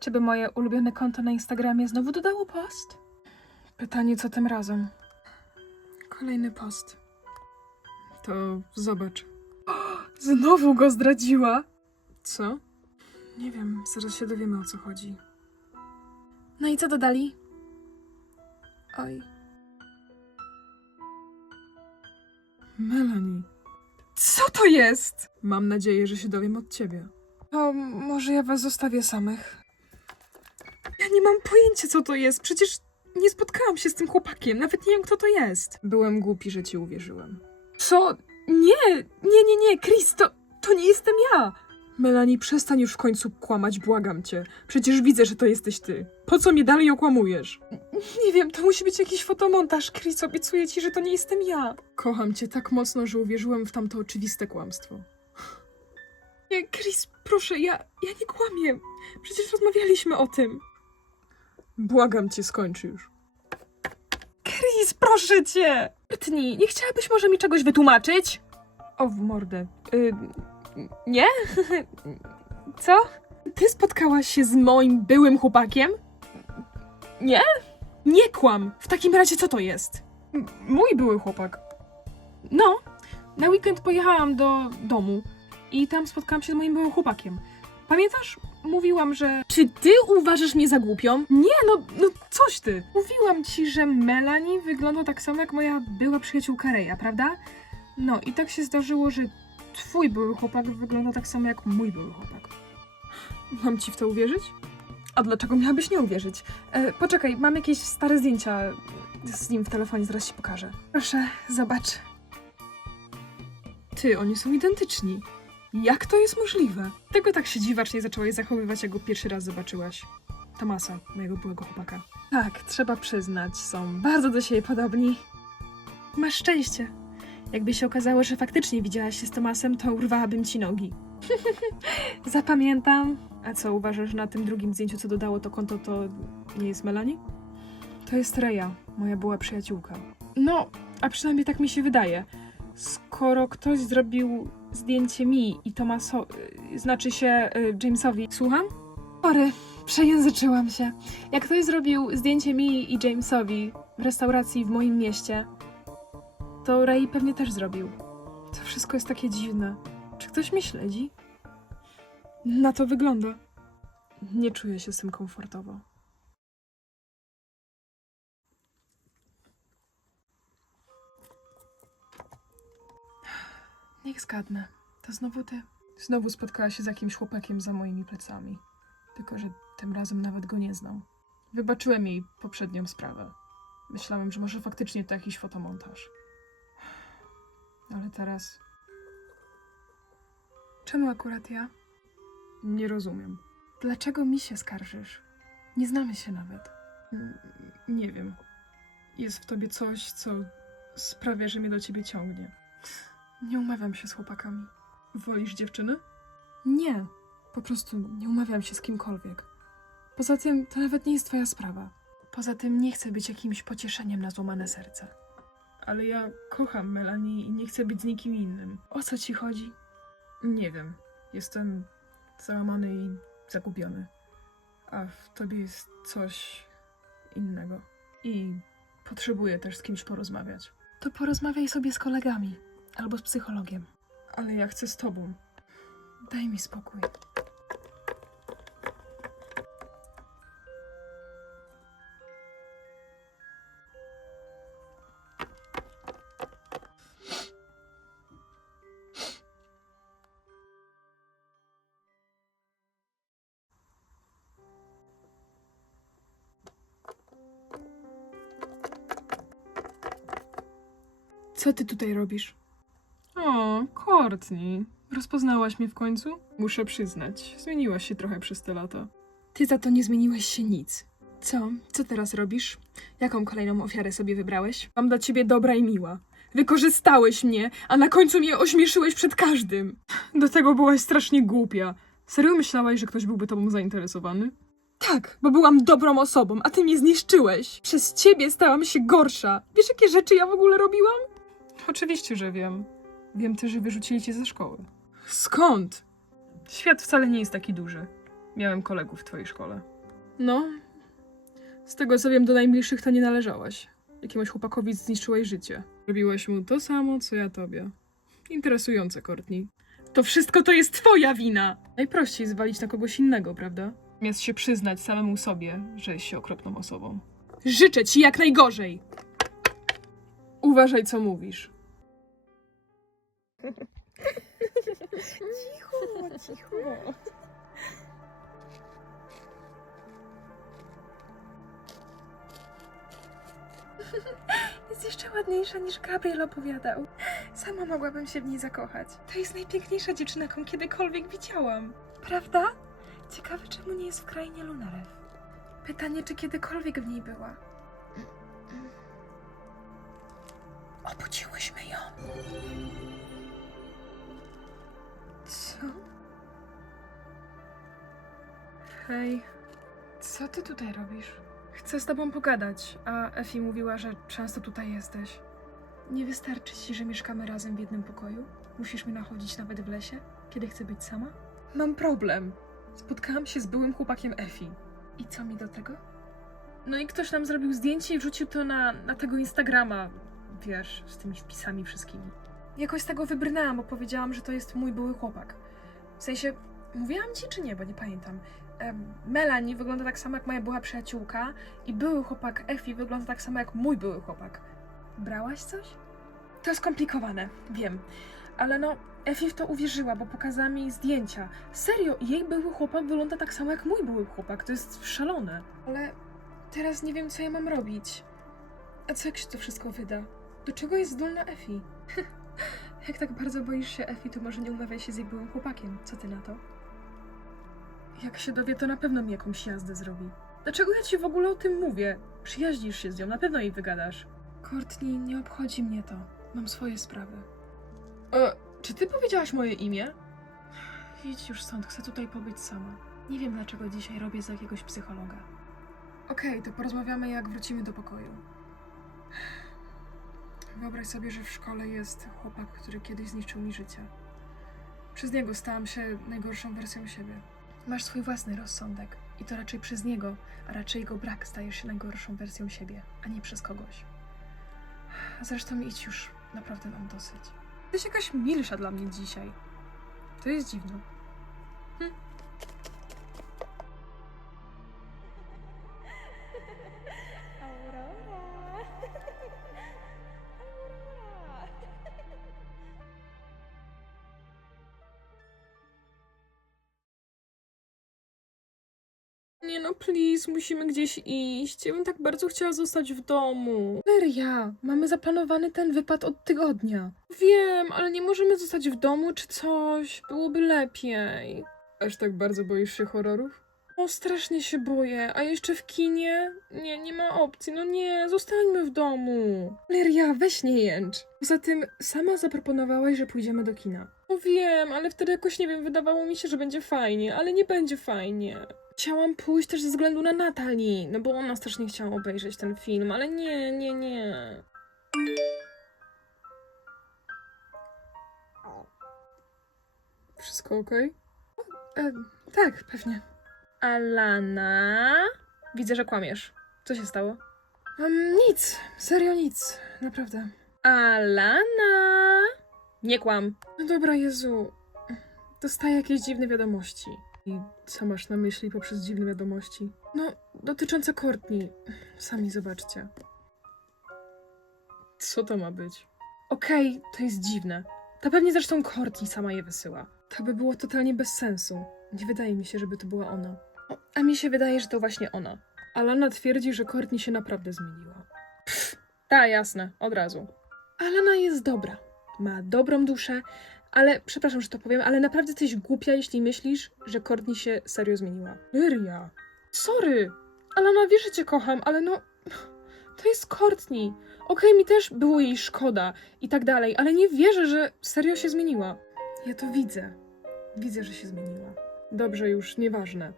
Czy by moje ulubione konto na Instagramie znowu dodało post? Pytanie, co tym razem? Kolejny post. To zobacz. O, znowu go zdradziła! Co? Nie wiem, zaraz się dowiemy o co chodzi. No i co dodali? Oj. Melanie. Co to jest? Mam nadzieję, że się dowiem od ciebie. O, może ja was zostawię samych. Nie mam pojęcia, co to jest. Przecież nie spotkałam się z tym chłopakiem. Nawet nie wiem, kto to jest. Byłem głupi, że ci uwierzyłem. Co? Nie, nie, nie, nie, Chris, to, to nie jestem ja. Melanie, przestań już w końcu kłamać, błagam cię. Przecież widzę, że to jesteś ty. Po co mnie dalej okłamujesz? Nie wiem, to musi być jakiś fotomontaż, Chris. Obiecuję ci, że to nie jestem ja. Kocham cię tak mocno, że uwierzyłem w tamto oczywiste kłamstwo. Nie, Chris, proszę, ja, ja nie kłamię. Przecież rozmawialiśmy o tym. Błagam cię, skończ już. Chris, proszę cię! Tni, nie chciałabyś może mi czegoś wytłumaczyć? O, w mordę. Y, nie? Co? Ty spotkałaś się z moim byłym chłopakiem? Nie? Nie kłam! W takim razie co to jest? M- mój były chłopak. No, na weekend pojechałam do domu i tam spotkałam się z moim byłym chłopakiem. Pamiętasz? Mówiłam, że. Czy ty uważasz mnie za głupią? Nie, no, no coś ty. Mówiłam ci, że Melanie wygląda tak samo jak moja była przyjaciółka Reja, prawda? No i tak się zdarzyło, że twój były chłopak wygląda tak samo jak mój były chłopak. Mam ci w to uwierzyć? A dlaczego miałabyś nie uwierzyć? E, poczekaj, mam jakieś stare zdjęcia z nim w telefonie, zaraz ci pokażę. Proszę, zobacz. Ty, oni są identyczni. Jak to jest możliwe? Tego tak się dziwacznie zaczęłaś zachowywać, jak go pierwszy raz zobaczyłaś. Tomasa, mojego byłego chłopaka. Tak, trzeba przyznać, są bardzo do siebie podobni. Masz szczęście. Jakby się okazało, że faktycznie widziałaś się z Tomasem, to urwałabym ci nogi. Zapamiętam. A co, uważasz, że na tym drugim zdjęciu, co dodało to konto, to nie jest Melanie? To jest Reja, moja była przyjaciółka. No, a przynajmniej tak mi się wydaje. Skoro ktoś zrobił zdjęcie mi i Tomaso... y, znaczy się y, Jamesowi... Słucham? Sorry, przejęzyczyłam się. Jak ktoś zrobił zdjęcie mi i Jamesowi w restauracji w moim mieście, to Ray pewnie też zrobił. To wszystko jest takie dziwne. Czy ktoś mnie śledzi? Na to wygląda. Nie czuję się z tym komfortowo. Niech zgadnę. To znowu ty. Znowu spotkała się z jakimś chłopakiem za moimi plecami. Tylko, że tym razem nawet go nie znam. Wybaczyłem jej poprzednią sprawę. Myślałem, że może faktycznie to jakiś fotomontaż. Ale teraz. Czemu akurat ja? Nie rozumiem. Dlaczego mi się skarżysz? Nie znamy się nawet. N- Nie wiem. Jest w tobie coś, co sprawia, że mnie do ciebie ciągnie. Nie umawiam się z chłopakami. Wolisz dziewczyny? Nie. Po prostu nie umawiam się z kimkolwiek. Poza tym to nawet nie jest twoja sprawa. Poza tym nie chcę być jakimś pocieszeniem na złamane serce. Ale ja kocham Melanie i nie chcę być z nikim innym. O co ci chodzi? Nie wiem. Jestem załamany i zagubiony. A w tobie jest coś innego. I potrzebuję też z kimś porozmawiać. To porozmawiaj sobie z kolegami albo z psychologiem. Ale ja chcę z tobą. Daj mi spokój. Co ty tutaj robisz? Courtney. Rozpoznałaś mnie w końcu? Muszę przyznać, zmieniłaś się trochę przez te lata. Ty za to nie zmieniłeś się nic. Co? Co teraz robisz? Jaką kolejną ofiarę sobie wybrałeś? Mam dla ciebie dobra i miła. Wykorzystałeś mnie, a na końcu mnie ośmieszyłeś przed każdym. Do tego byłaś strasznie głupia. Serio myślałaś, że ktoś byłby tobą zainteresowany? Tak, bo byłam dobrą osobą, a ty mnie zniszczyłeś. Przez ciebie stałam się gorsza. Wiesz, jakie rzeczy ja w ogóle robiłam? Oczywiście, że wiem. Wiem też, że wyrzucili cię ze szkoły. Skąd? Świat wcale nie jest taki duży. Miałem kolegów w twojej szkole. No, z tego co wiem, do najmilszych to nie należałaś. Jakiemuś chłopakowi zniszczyłeś życie. Robiłaś mu to samo, co ja tobie. Interesujące, Courtney. To wszystko to jest twoja wina! Najprościej zwalić na kogoś innego, prawda? Zamiast się przyznać samemu sobie, że jest się okropną osobą. Życzę ci jak najgorzej! Uważaj, co mówisz. Cicho, cicho. Jest jeszcze ładniejsza niż Gabriel opowiadał. Sama mogłabym się w niej zakochać. To jest najpiękniejsza dziewczyna, jaką kiedykolwiek widziałam. Prawda? Ciekawe, czemu nie jest w krainie Lunarew. Pytanie, czy kiedykolwiek w niej była. Obudziłyśmy ją. Hej, co ty tutaj robisz? Chcę z tobą pogadać, a Efi mówiła, że często tutaj jesteś. Nie wystarczy ci, że mieszkamy razem w jednym pokoju? Musisz mnie nachodzić nawet w lesie, kiedy chcę być sama? Mam problem. Spotkałam się z byłym chłopakiem Efi. I co mi do tego? No i ktoś nam zrobił zdjęcie i wrzucił to na, na tego Instagrama, wiesz, z tymi wpisami wszystkimi. Jakoś z tego wybrnęłam, bo powiedziałam, że to jest mój były chłopak. W sensie, mówiłam ci czy nie, bo nie pamiętam. Melanie wygląda tak samo jak moja była przyjaciółka i były chłopak Efi wygląda tak samo jak mój były chłopak. Brałaś coś? To skomplikowane, wiem. Ale no, Efi w to uwierzyła, bo pokazała mi zdjęcia. Serio, jej były chłopak wygląda tak samo jak mój były chłopak. To jest szalone. Ale teraz nie wiem, co ja mam robić. A co jak się to wszystko wyda? Do czego jest zdolna Efi? jak tak bardzo boisz się Efi, to może nie umawiaj się z jej byłym chłopakiem. Co ty na to? Jak się dowie, to na pewno mi jakąś jazdę zrobi. Dlaczego ja ci w ogóle o tym mówię? Przyjaźnisz się z nią, na pewno jej wygadasz. Courtney, nie obchodzi mnie to. Mam swoje sprawy. E, czy ty powiedziałaś moje imię? Idź już stąd, chcę tutaj pobyć sama. Nie wiem, dlaczego dzisiaj robię za jakiegoś psychologa. Okej, to porozmawiamy, jak wrócimy do pokoju. Wyobraź sobie, że w szkole jest chłopak, który kiedyś zniszczył mi życie. Przez niego stałam się najgorszą wersją siebie. Masz swój własny rozsądek i to raczej przez niego, a raczej jego brak stajesz się najgorszą wersją siebie, a nie przez kogoś. Zresztą idź już, naprawdę mam dosyć. Jesteś jakaś milsza dla mnie dzisiaj. To jest dziwne. Hm. No, please, musimy gdzieś iść. Ja bym tak bardzo chciała zostać w domu. Seria, mamy zaplanowany ten wypad od tygodnia. Wiem, ale nie możemy zostać w domu czy coś. Byłoby lepiej. Aż tak bardzo boisz się horrorów? O, strasznie się boję. A jeszcze w kinie? Nie, nie ma opcji. No nie, zostańmy w domu. Leria, weź nie jęcz. Poza tym, sama zaproponowałaś, że pójdziemy do kina. No wiem, ale wtedy jakoś, nie wiem, wydawało mi się, że będzie fajnie, ale nie będzie fajnie. Chciałam pójść też ze względu na Natalii, no bo ona strasznie chciała obejrzeć ten film, ale nie, nie, nie. Wszystko okej? E, tak, pewnie. Alana? Widzę, że kłamiesz. Co się stało? Um, nic, serio nic, naprawdę. Alana? Nie kłam. No dobra, Jezu. Dostaję jakieś dziwne wiadomości. I co masz na myśli poprzez dziwne wiadomości? No, dotyczące Courtney. Sami zobaczcie. Co to ma być? Okej, to jest dziwne. To pewnie zresztą Courtney sama je wysyła. To by było totalnie bez sensu. Nie wydaje mi się, żeby to była ona. O, a mi się wydaje, że to właśnie ona. Alana twierdzi, że Courtney się naprawdę zmieniła. Ta, jasne, od razu. Alana jest dobra. Ma dobrą duszę, ale przepraszam, że to powiem, ale naprawdę jesteś głupia, jeśli myślisz, że Courtney się serio zmieniła. Lyria. Sorry. Alana, wiesz, że cię kocham, ale no... To jest Courtney. Okej, mi też było jej szkoda i tak dalej, ale nie wierzę, że serio się zmieniła. Ja to widzę. Widzę, że się zmieniła. Dobrze, już nieważne.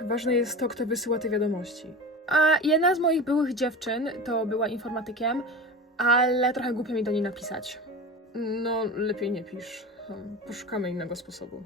Ważne jest to, kto wysyła te wiadomości. A jedna z moich byłych dziewczyn to była informatykiem, ale trochę głupio mi do niej napisać. No, lepiej nie pisz. Poszukamy innego sposobu.